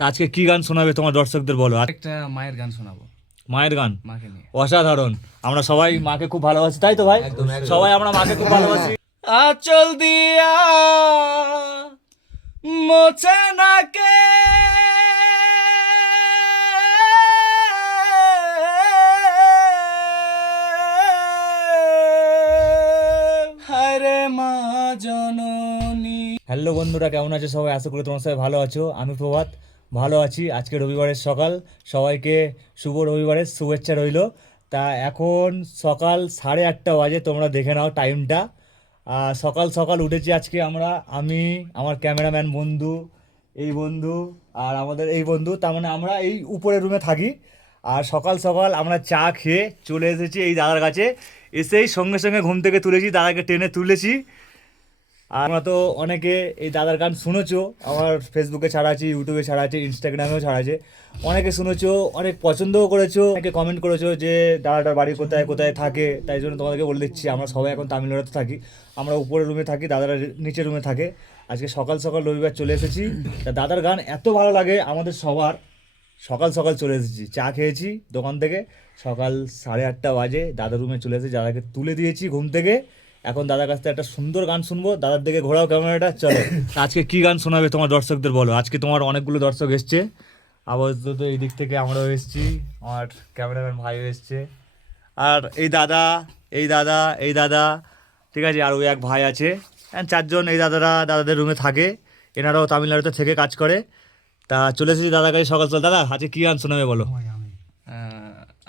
তা আজকে কি গান শোনাবে তোমার দর্শকদের বলো। আর একটা মায়ের গান শোনাবো, মায়ের গান মাকে নিয়ে। অসাধারণ। আমরা সবাই মাকে খুব ভালোবাসি, তাই তো ভাই? সবাই আমরা মাকে খুব ভালোবাসি। আঁচল দিয়া মোছে নাকে হায়রে মা জননী। হ্যালো বন্ধুরা, কেমন আছো সবাই? আশা করি তোমার সবাই ভালো আছো। আমি প্রভাত ভালো আছি। আজকে রবিবারের সকাল, সবাইকে শুভ রবিবারের শুভেচ্ছা রইলো। তা এখন সকাল 8:30 বাজে, তোমরা দেখে নাও টাইমটা। সকাল সকাল উঠেছি আজকে আমরা, আমি, আমার ক্যামেরাম্যান বন্ধু, এই বন্ধু আর আমাদের এই বন্ধু, তার মানে আমরা এই উপরের রুমে থাকি। আর সকাল সকাল আমরা চা খেয়ে চলে এসেছি এই দাদার কাছে। এসেই সঙ্গে সঙ্গে ঘুম থেকে তুলেছি, দাদাকে টেনে তুলেছি। আর আমরা তো অনেকে এই দাদার গান শুনেছো, আমার ফেসবুকে ছাড়া আছে, ইউটিউবে ছাড়া আছে, ইনস্টাগ্রামেও ছাড়া আছে। অনেকে শুনেছো, অনেক পছন্দও করেছো, অনেকে কমেন্ট করেছো যে দাদাটার বাড়ি কোথায় কোথায় থাকে। তাই জন্য তোমাদেরকে বলে দিচ্ছি, আমরা সবাই এখন তামিলনাড়ুতে থাকি। আমরা উপরের রুমে থাকি, দাদারা নিচের রুমে থাকে। আজকে সকাল সকাল রবিবার চলে এসেছি। তা দাদার গান এত ভালো লাগে আমাদের সবার, সকাল সকাল চলে এসেছি, চা খেয়েছি দোকান থেকে। সকাল 8:30 বাজে দাদার রুমে চলে এসেছি, দাদাকে তুলে দিয়েছি ঘুম থেকে। এখন দাদার কাছ থেকে একটা সুন্দর গান শুনবো। দাদার দিকে ঘোরাও ক্যামেরাটা, চলো। আজকে কি গান শোনাবে তোমার দর্শকদের বলো। আজকে তোমার অনেকগুলো দর্শক এসছে, আপাতত এই দিক থেকে আমরাও এসেছি, আমার ক্যামেরাম্যান ভাইও এসছে, আর এই দাদা, এই দাদা, এই দাদা, ঠিক আছে, আর ওই এক ভাই আছে। চারজন এই দাদারা দাদাদের রুমে থাকে। এনারাও তামিলনাড়ুতে থেকে কাজ করে। তা চলে এসেছি দাদার কাছে সকাল সকাল। দাদা আজকে কি গান শোনাবে বলো।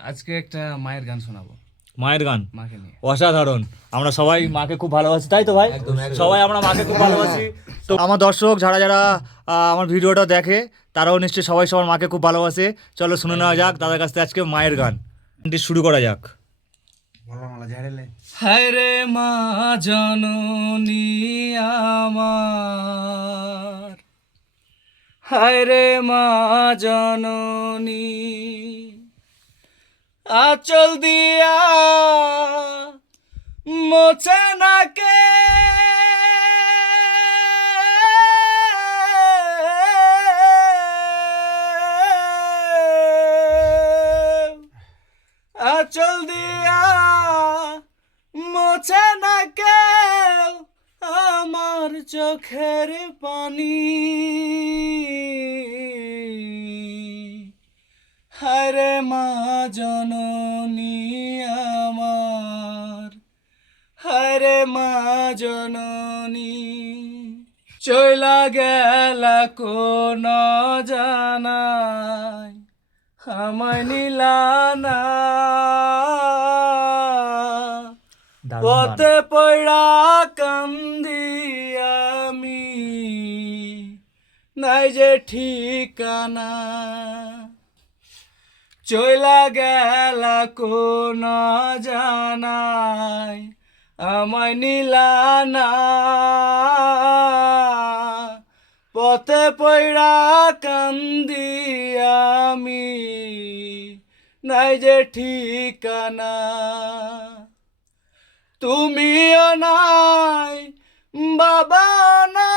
আজকে একটা মায়ের গান শোনাবো, মায়ের গান মাকে নিয়ে। অসাধারণ। আমরা সবাই মাকে খুব ভালোবাসি, তাই তো ভাই? সবাই আমরা মাকে খুব ভালোবাসি। তো আমার দর্শক যারা যারা আমার ভিডিওটা দেখে, তারাও নিশ্চয়ই সবাই সবার মাকে খুব ভালোবাসে। চলো শুনে নেওয়া যাক দাদার কাছ থেকে আজকে মায়ের গান। গানটি শুরু করা যাক। হায়রে মা জননী আমার, হায়রে মা জননী, আঁচল দিয়া মোছে নাকে আঁচল দিয়া মোছে না কেউ আমার চোখের পানি। হায়রে মা জননী আমার, হায়রে মা জননী, চইলা গেলা কোন জানাই আমায় নিলানা, পথে পড়া কান্দি আমি, নাই যে ঠিকানা, চইলা গেলা কোন জানাই আমায় নিলানা, পথে পড়া কান্দি আমি, নাই যে ঠিকানা। তুমিও নাই, বাবা নাই,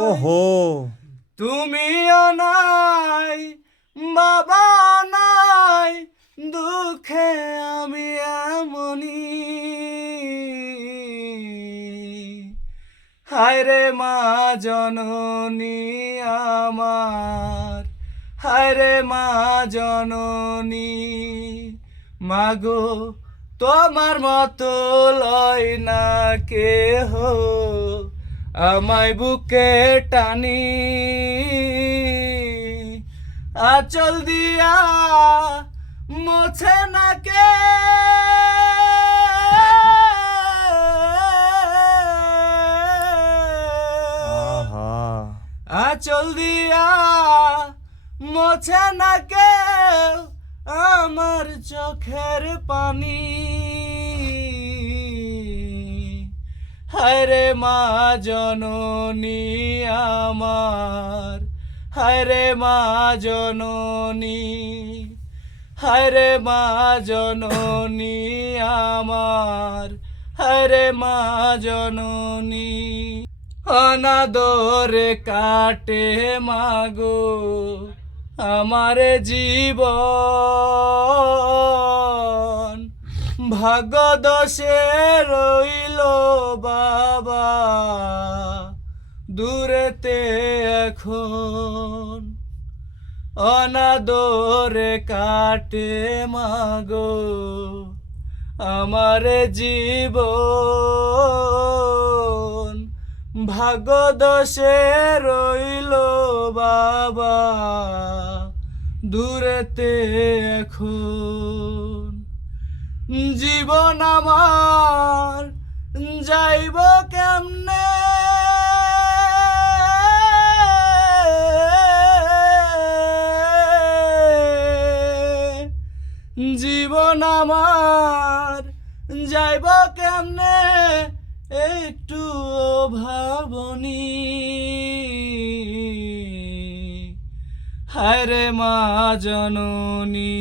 ওহো, তুমিও নাই, বাবা নাই, দুঃখে আমি এমনি। হায়রে মা জননী আমার, হায়রে মা জননী, মাগো তোমার মতো লয় না কেহ আমায় বুকে টানি, আঁচল দিয়া মোছে না কে আহা, আঁচল দিয়া মোছে না কেউ আমার চোখের পানি। হায়রে মা জননী আমার, হায়রে মা জননী, হায়রে মা জননী আমার, হায়রে মা জননী অনাদরে কাটে মাগো আমার জীবন, ভাগ্য দোষে রইল বাবা দূরেতে এখন, অনাদরে কাটে মাগো আমার জীবন, ভাগ্য দোষে রইল বাবা দূরেতে এখন। জীবন আমার যাইব কেমনে, জীবন আমার যাইব কেমনে একটু ভাবনি, হায়রে মা জননী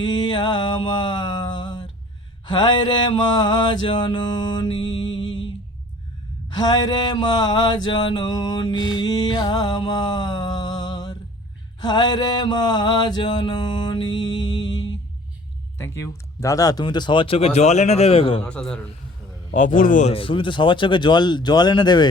আমার, হায়রে মা জননী, হায়রে মা জননী আমার, হায়রে মা জননী। Thank you. দাদা তুমি তো সবার চোখে জল এনে দেবে গো, অসাধারণ। অপূর্ব, তুমি তো সবার চোখে জল জল এনে দেবে।